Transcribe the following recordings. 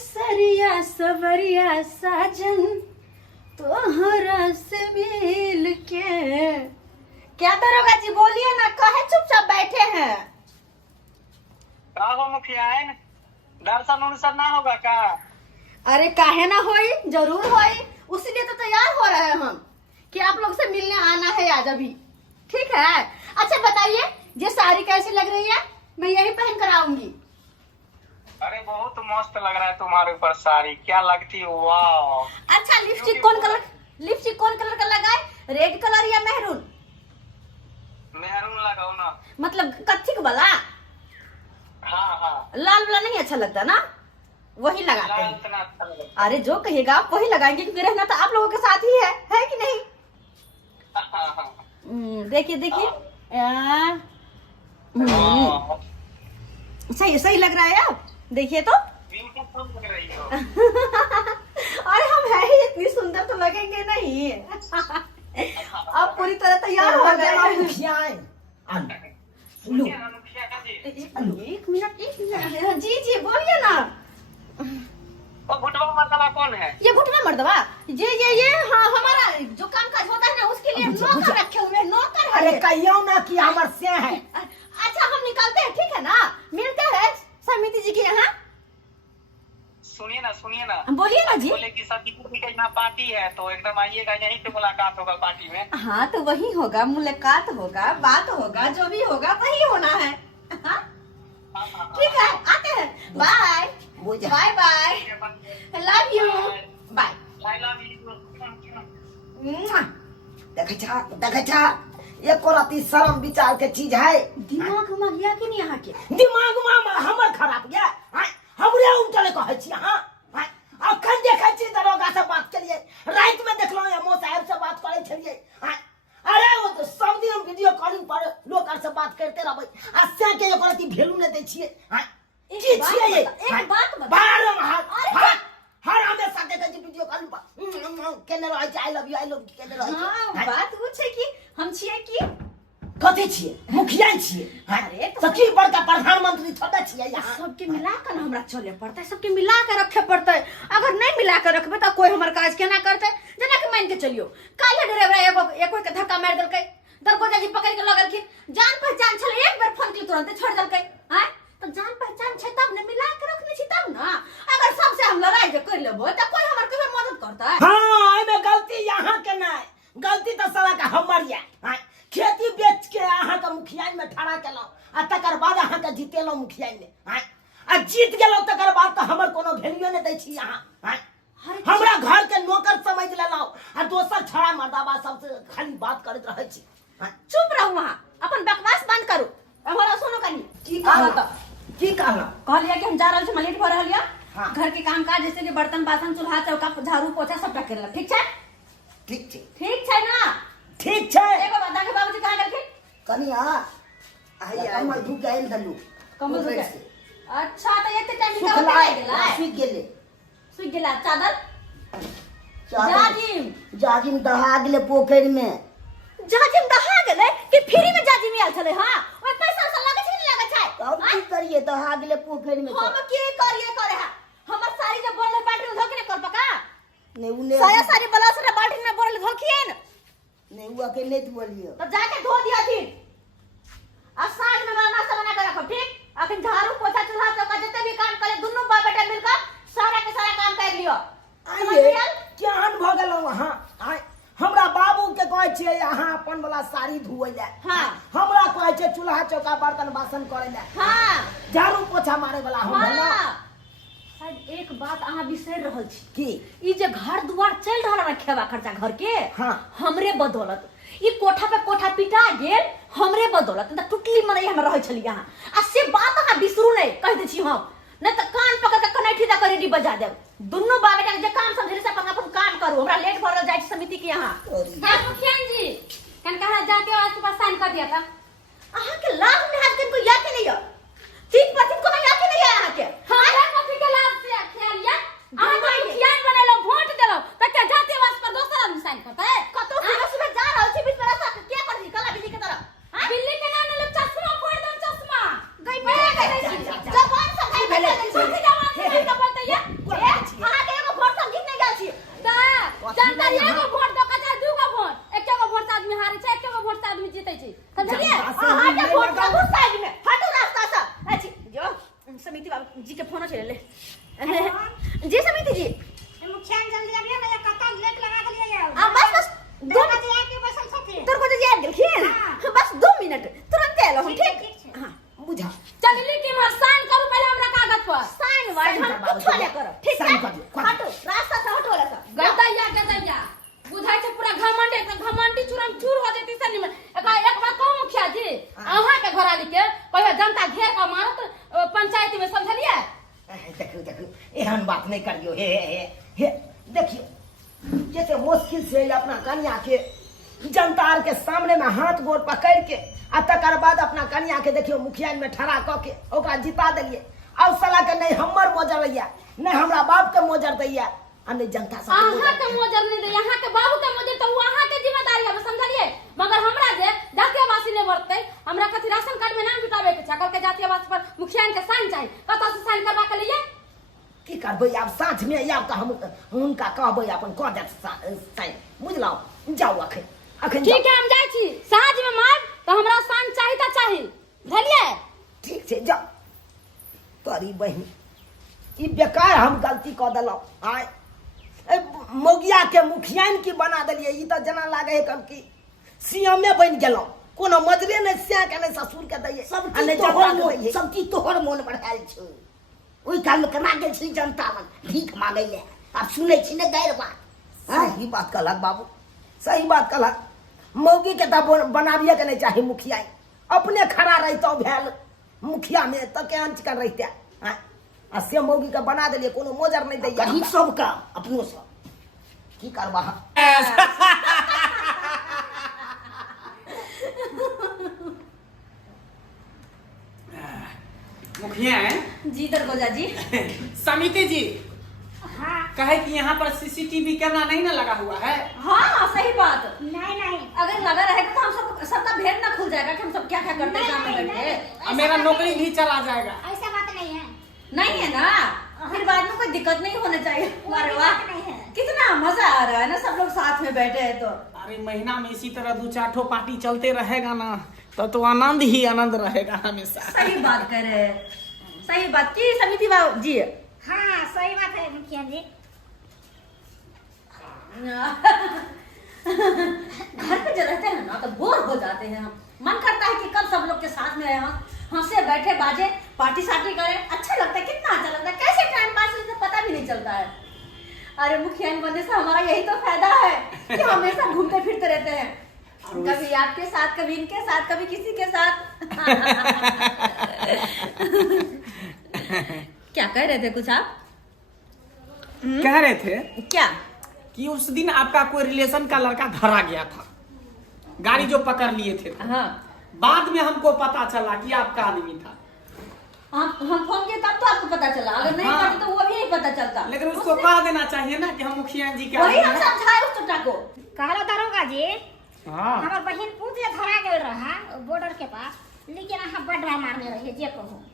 सरिया सवरिया साजन तोहरा से मिल के। क्या दरोगा जी बोलिए ना, कहे चुपचाप बैठे हैं? का हो मुखिया है दर्शन उर्शन ना होगा का? अरे काहे ना होई, जरूर होई, उसीलिए तो तैयार हो रहे हैं हम कि आप लोग से मिलने आना है आज अभी। ठीक है, अच्छा बताइए ये साड़ी कैसी लग रही है? मैं यही पहन कर आऊंगी। अरे बहुत मस्त लग रहा है तुम्हारे ऊपर साड़ी, क्या लगती है, वाह। अच्छा लिपस्टिक कौन कलर का लगाए, रेड कलर या मेहरून? मेहरून लगाओ ना। मतलब कत्थिक वाला? हाँ लाल वाला नहीं अच्छा लगता ना, वही लगाते लाल हैं। इतना अच्छा लगता अरे जो कहिएगा आप वही लगाएंगे, क्योंकि रहना तो आप लोगों के साथ ही है कि नहीं? है। हाँ। देखिए देखिए, हाँ। सही सही लग रहा है। आप देखिए तो बिल्कुल लग रही हो। अरे हम है ही इतनी सुंदर, तो लगेंगे नहीं। आप पूरी तरह तैयार हो गए। मुखिया जी, एक मिनट जी जी बोलिए ना। वो भुटवा मर्दवा कौन है? ये घुटना मर्दवा, ये हाँ हमारा जो काम काज होता है ना, उसके लिए नौकर रखे हुए हैं, नौकर है। अरे कहियो ना कि हमर से है। अच्छा हम निकलते हैं, ठीक है ना? मिलते हैं समिति जी के यहाँ। सुनिए ना बोलिए ना जी। बोले कि सभी का यहाँ पार्टी है तो एकदम आइएगा, यहीं पे मुलाकात होगा पार्टी में। हाँ तो वही होगा, मुलाकात होगा, बात होगा, जो भी होगा वही होना है। हाँ? ठीक है, आते हैं। Bye bye bye, love you, bye. देखे छा एको रती शर्म विचार के चीज है। दिमाग मगिया कि नहीं यहाँ के? दिमाग में हमर खराब गया। हमरे उल्टले कहै छी। हां अखन देखै छी दरोगा से बात करिए, रात में देखलो एमओ साहब से बात करे छलिए। अरे वो तो सब दिन हम वीडियो कॉलिंग पर लोग से बात करते रहबै, आ से के एको रती वैल्यू न दै छियै। की छियै ये? एक बात बता। बार हर हमेशा देखै छी वीडियो कॉलिंग पर केने रहै छै आई लव यू केने रहै छै। हाँ बात वो छै कि हम छियै कि कथी छियै? मुखिया छियै। अरे तो की बड़का प्रधानमंत्री थोड़ा छियै यहाँ। सबके मिला कर ना हमरा चले पड़ता है, सबके मिला कर रखे पड़ता है। अगर नहीं मिला कर रखबे तो कोई हमार काज केना करते? जना कि मान के चलियो काले ड्राइवर एको के धक्का मार देलकै, दरवाजा जी पकड़ के लगलखिन, जान पहचान छल, एक बार फोन के तुरंत छोड़ देलकै। हैं तो जान पहचान छै तब ने मिला के रखने छी तब ना। अगर सबसे हम लड़ाई जे कर लेबो त कोई हमर कभी मदद करता है? हां एमे गलती यहाँ के नहीं, गलती तो साला का हमर या। खेती बेच के अहाँ के मुखिया में ठड़ा केलौ, आ तकर बाद अहाँ के जीतेलौ मुखिया में। आ जीत गेलौ तकर बाद तो हमर कोनो वैल्यू न दै छी अहाँ। हमरा घर के नौकर समझ लेलौ, आ दोसर छड़ा मर्दाबा सबसे खाली बात करत रहै छी। चुप रहो, वहां अपन बकवास बंद करू। हमरा सुनो कनी की कहला? कहलिया कि हम जा रहल छी, मलेट भर रहल या। हाँ। घर के काम काज जैसे कि बर्तन बासन चूल्हा चौका झाड़ू पोछा सबटा करला, ठीक छै? ठीक छै ना? ठीक छै। एगो बता के बाबूजी कहां गेलखिन? कनिया आई कमल धु गेल दलू कमल धो के। अच्छा तो एते टाइम का सुखला होता गेला, सुख गेले। सुख गेला। चादर जाजिम दहा गेले पोखर में। जाजिम दहा गेले कि फ्री में जाजिम आयल छले? हां ओए पैसा से लगे छै, नहीं लगे छै? तब की करिए दहा गेले पोखर में। हम की करिए करे है? हमर साड़ी जब बोलले बाल्टी में धोके नहीं कर पका? नहीं उने साया साड़ी ब्लाउज रे बाल्टी में बोलले धोखिए न। नहीं वो अकेले तो बोलियो। तो जाके धो दिया थी। अब साँझ में नाश्ता बना के रखो, ठीक? अखन झाड़ू पोछा चूल्हा चौका जते भी काम करे दुनु बाप बेटा मिलकर सारा के सारा काम कर लियो। आइए केहन भ गेलौ वहां? हमरा बाबू के कहै छियै अहाँ अपन वाला साड़ी धुवै ले। हां हमरा कहै छै चूल्हा चौका बर्तन बासन करे ले। हां झाड़ू पोछा मारे वाला हम है ना। शायद एक बात अहाँ बिसर रहल छी की ई जे घर दुआर चल रहल है खेवा खर्चा घर के, हाँ। हमरे बदौलत ई कोठा पे कोठा पिटा गेल, हमरे बदौलत। त टुटली मरई हम रहै छली यहाँ। आ से बात अहाँ बिसरू नहीं, कह दै छी हम, नहीं तो कान पकड़ के कनैठी दा करेडी बजा देब। दुनु बा बेटा जे काम समझे से अपन काम करू। हमरा लेट भर जाय छै समिति के यहाँ। हां मुखिया जी कन कहा जाके आज के पास साइन कर दिया था। अहाँ के लाभ में हाथ को याद नहीं है? 3% को याद नहीं है अहाँ के? हां कॉफी के लाभ से ख्याल या हम तो मुखिया बनेलो, वोट देलो त के जाते वास पर दोसर आदमी साइन करता है। कतो सुबह जा रहल छी बीच में रास्ता क्या कर दी कला बिल्ली के तरह? बिल्ली के नाम ले चश्मा फोड़ दम, चश्मा गई पे जी के फोन चले ले जी समिति जी मुखिया जल्दी आबिए ना, कता लेट लगा देलिए यार। आ बस 2 बजे आके बैसल छथिन। तोर को जे आ गेलखिन बस 2 मिनट तुरंत आलो हम ठीक ठीक छै। हां बुझा चलली कि मर साइन करू पहले हमरा कागज पर। साइन वाइट साइन हम करवाओ, कुछ नहीं करो ठीक साइन है कर दियो, हटो रास्ता से हटो लगा गदैया बुझाइ छै पूरा घमंडे त घमंडी चूरम चूर हो जेती सनी में। एक बार कहू मुखिया जी अहाँ के घराली के कहियो जनता घेर के मारत पंचायत में, समझलिए? देखियो देखियो एहन बात नहीं करियो। हे देखियो जैसे मुश्किल से अपना कन्या के जनता आर के सामने में हाथ गोड़ पकड़ के आ तकर बाद अपना कन्या के देखियो मुखिया में ठड़ा क के ओकरा जिता देलिए। अब साला के नहीं हमर मोजर दैया, नहीं हमरा बाप के मोजर दैया, आ नहीं जनता सब अहाँ के मोजर नहीं दे, यहाँ के बाबू के मोजर तो अहाँ के जिम्मेदारी है, समझलिए? मगर हमरा जे जातीयवासी ने बरते, हमरा कथि राशन कार्ड में नाम जुटावे के छै, कल के जातीयवासी पर मुखिया के साइन चाहिए, कत से साइन करबा के लिए? की करबै? आब साथ में आब तऽ हम हुनका कहबै अपन कऽ देत साइन, बुझलौ? जाऊ अखन ठीक है हम जाइ छी, साँझ में मार तो हमरा साइन चाहिए त चाहिए, बुझलिए? ठीक छै जाऊ। तोरी बहिन ई बेकार हम गलती कऽ देलौ। आय मौगिया के मुखियाइन की बना देलिए, ई तऽ जना लागे है कब की सीएम बनि गेलौ। कोनो मजरे नहीं सिया के नहीं ससुर के दैये, सब आ नहीं चीज तोहर जवाब मोन, दैये। सब चीज तोहर मोन बढ़ायल छौ। ओहि काल में केना गेल छी जनता में भीख मांगे ले, आब सुनै छी ने गैर बात। सही बात कहलक बाबू, सही बात कहलक। मौगी के तऽ बनाबिए के नहीं चाही मुखिया, अपने खड़ा रहितो भेल मुखिया में तऽ केहन चिकन रहिते। आय आ से मौगी के बना देलिए, कोनो मोजर नहीं दैये कहीं हमरा। सब काम अपनो सब की करबा? मुखिया हैं? जी दरगोजा जी समिति जी हाँ कहे कि यहाँ पर सीसीटीवी कैमरा नहीं ना लगा हुआ है। हाँ सही बात। नहीं अगर लगा रहेगा तो हम सबका भेद ना खुल जाएगा कि हम सब क्या क्या करते हैं सामने बैठ के। अब मेरा नौकरी भी चला जाएगा। ऐसा बात नहीं है। नहीं है ना, फिर बाद में कोई दिक्कत नहीं होना चाहिए। अरे वाह नहीं है। कितना मजा आ रहा है ना, सब लोग साथ में बैठे हैं तो। अरे महीना में इसी तरह 2-4 ठो पार्टी चलते रहेगा ना तो आनंद ही आनंद रहेगा हमेशा। सही बात कह रहे हैं, सही बात की समिति जी। हाँ सही बात है मुखिया जी। घर पे जो रहते हैं ना तो बोर हो जाते हैं हम, मन करता है कि कब सब लोग के साथ में रहे, हंसे बैठे बाजे पार्टी सार्टी करें, अच्छा लगता है, कितना अच्छा लगता है, कैसे टाइम पास होता है पता भी नहीं चलता है। अरे मुखिया बनने से हमारा यही तो फायदा है कि हमेशा घूमते फिरते रहते हैं, कभी आपके साथ कभी इनके साथ कभी किसी के साथ। क्या कह रहे थे कुछ आप? कह रहे थे क्या? कि उस दिन आपका कोई रिलेशन का लड़का धरा गया था, गाड़ी जो पकड़ लिए थे। हाँ बाद में हमको पता चला कि आपका आदमी था। हम फोन किए तब तो आपको पता चला, अगर नहीं हाँ। करते तो वो भी नहीं पता चलता। लेकिन उसको कह देना चाहिए ना कि हम मुखिया जी के वही आदमी हम हैं। समझाए उस टोटा को। कहलो दरोगा जी, हाँ हमार बहन पूछे धरा गेल रहा बॉर्डर के पास, लेकिन अहाँ बड़ा मारने रहिए जे कहूँ।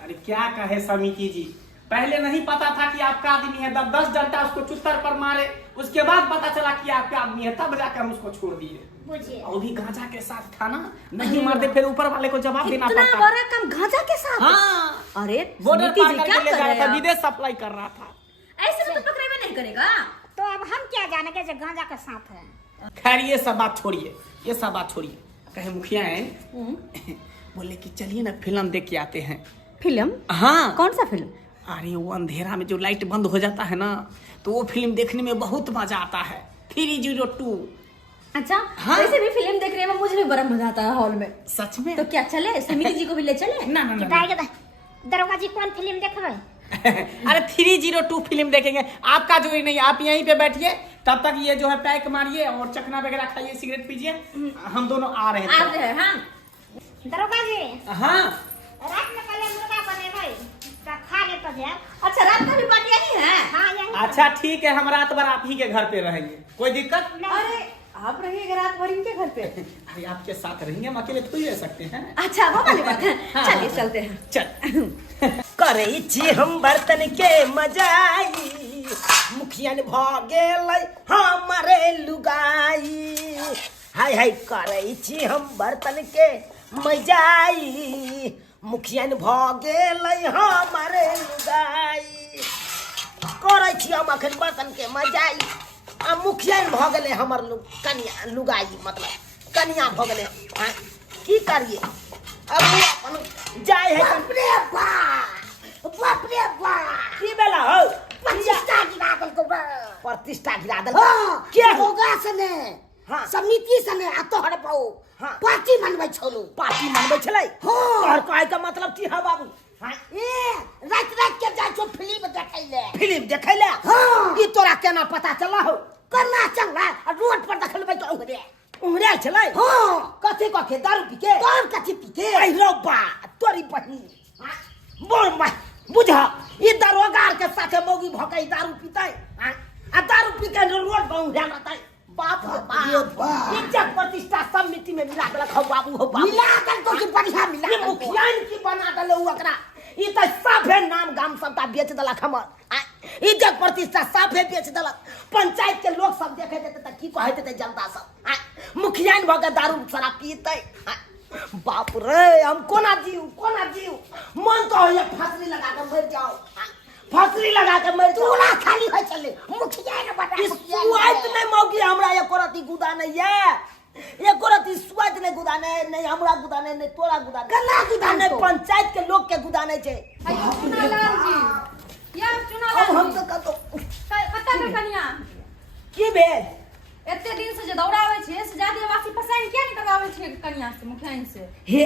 अरे क्या कहे समिति जी, पहले नहीं पता था कि आपका आदमी है, 10 डंडा उसको चुत्तर पर मारे, उसके बाद पता चला कि आपका आदमी है, तब जाकर हम उसको छोड़ दिए। बुझिए और भी गांजा के साथ था ना, नहीं मारते फिर ऊपर वाले को जवाब देना इतना पड़ता। बड़ा काम गांजा के साथ? हाँ अरे बॉर्डर समिति पार जी क्या करके ले कर जा रहे रहा था, हैं आप? विदेश सप्लाई कर रहा था। ऐसे में तो पकड़े में नहीं करेगा। तो अब हम क्या जाने के जो गांजा के साथ है। खैर ये सब बात छोड़िए, ये सब बात छोड़िए। कहे मुखिया हैं बोले कि चलिए ना फिल्म देख के आते हैं। फिल्म? हाँ कौन सा फिल्म? अरे वो अंधेरा में जो लाइट बंद हो जाता है ना, तो वो फिल्म देखने में बहुत मजा आता है, 302। अच्छा हाँ। वैसे भी फिल्म देखने में मुझे भी बड़ा मजा आता है हॉल में। सच में? तो क्या चले समिति जी को भी ले चले? ना ना ना, बताइए दरोगा जी कौन फिल्म देखबै? अरे 302 फिल्म देखेंगे। आपका जो नहीं, आप यहीं पे बैठिए, तब तक ये जो है पैक मारिए और चखना वगैरह खाइए, सिगरेट पीजिए, हम दोनों आ रहे आ हैं। रहे हैं। हाँ दरोगा जी हाँ रात में पहले मुर्गा बनेबै तो खा ले तो जाए। अच्छा रात का भी पार्टी यही है? हाँ यही। अच्छा ठीक है, हम रात भर आप ही के घर पे रहेंगे, कोई दिक्कत? अरे आप रहिएगा रात भर इनके घर पे? अरे आपके साथ रहेंगे, हम अकेले थोड़ी रह सकते हैं। अच्छा वो वाली बात है। हाँ। चलिए चलते हैं। चल करे छी हम बर्तन के मजाई, मुखियन भ गेलै हमरे लुगाई। हाय हाय करे छी हम बर्तन के मजाई, मुखियन भ गेलै हमारे लुगाई करै छी हम अखन बर्तन के मजाई आ मुखियन भ गेलै हमर कनिया लुगाई मतलब कनिया भ गेलै हाँ, की करिए अब वो अपन जाय है बाप रे बाप की बेला हो प्रतिष्ठा गिरा दल को प्रतिष्ठा गिरा दल हाँ के हो होगा सने हाँ। समिति सने आ तोहर पाओ हाँ। पार्टी मनबै छोलो पार्टी मनबै छलै हाँ। और कहै के मतलब की है बाबू हाँ, ए रात के जाय छो फिल्म देखै ले फिल्म देखै ले हाँ। ई तोरा केना पता चला हो करना चंगा रोड पर देखलबै तो उहरे उमरे छलै हाँ। कथी कखे दारू पी के तोर कथी पीते ऐ रो बा तोरी बहिनी बोल मा बुझ ई दरोगार के साथे मौगी भकै दारू पीतै हाँ? आ दारू पी के रोड पर उहरे रहतै बाप रे बाप इज्जत प्रतिष्ठा सब मिट्टी में मिला देलक हो बाबू हो बाबू मिला कर तो की बढ़िया मिला ये मुखियान की बना देले उ ओकरा ई त साफे नाम गाम सबटा बेच देलक हमर आ, इज्जत प्रतिष्ठा साफे बेच देलक पंचायत के लोग सब देखे देते त की कहै देते जनता सब आ, मुखियान भके दारू शराब पीतै आ, बाप रे हम कोना जीव मन तो होय फांसी लगा के मर जाओ आ, फांसी लगा के मर जाओ तोला खाली होय चले मुखिया ने बता सुआइत नहीं मौगी हमरा एको रति गुदा नहीं है एको रति सुआइत नहीं गुदाने नहीं हमरा गुदाने नहीं तोरा गुदाने कला गुदाने नहीं पंचायत के लोग के गुदाने छे अयो चुनालाल जी यार अब चुनालाल हम जी तो कतो कत्ता के कनिया की भेल एते दिन से जे दौड़ावे छे से जातिवासी पसंद किया नहीं करवावे छे कनिया से मुखियाइन से हे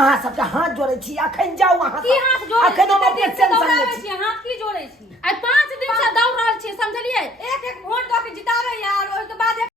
अहाँ सबके हाथ जोड़े छी अखन जाऊ अहाँ की हाथ जोड़े अखन हम एते दिन से टेंशन दौड़ावे में छी छे हाथ की जोड़े छी आई 5 दिन से दौड़ रहल छे समझलिए एक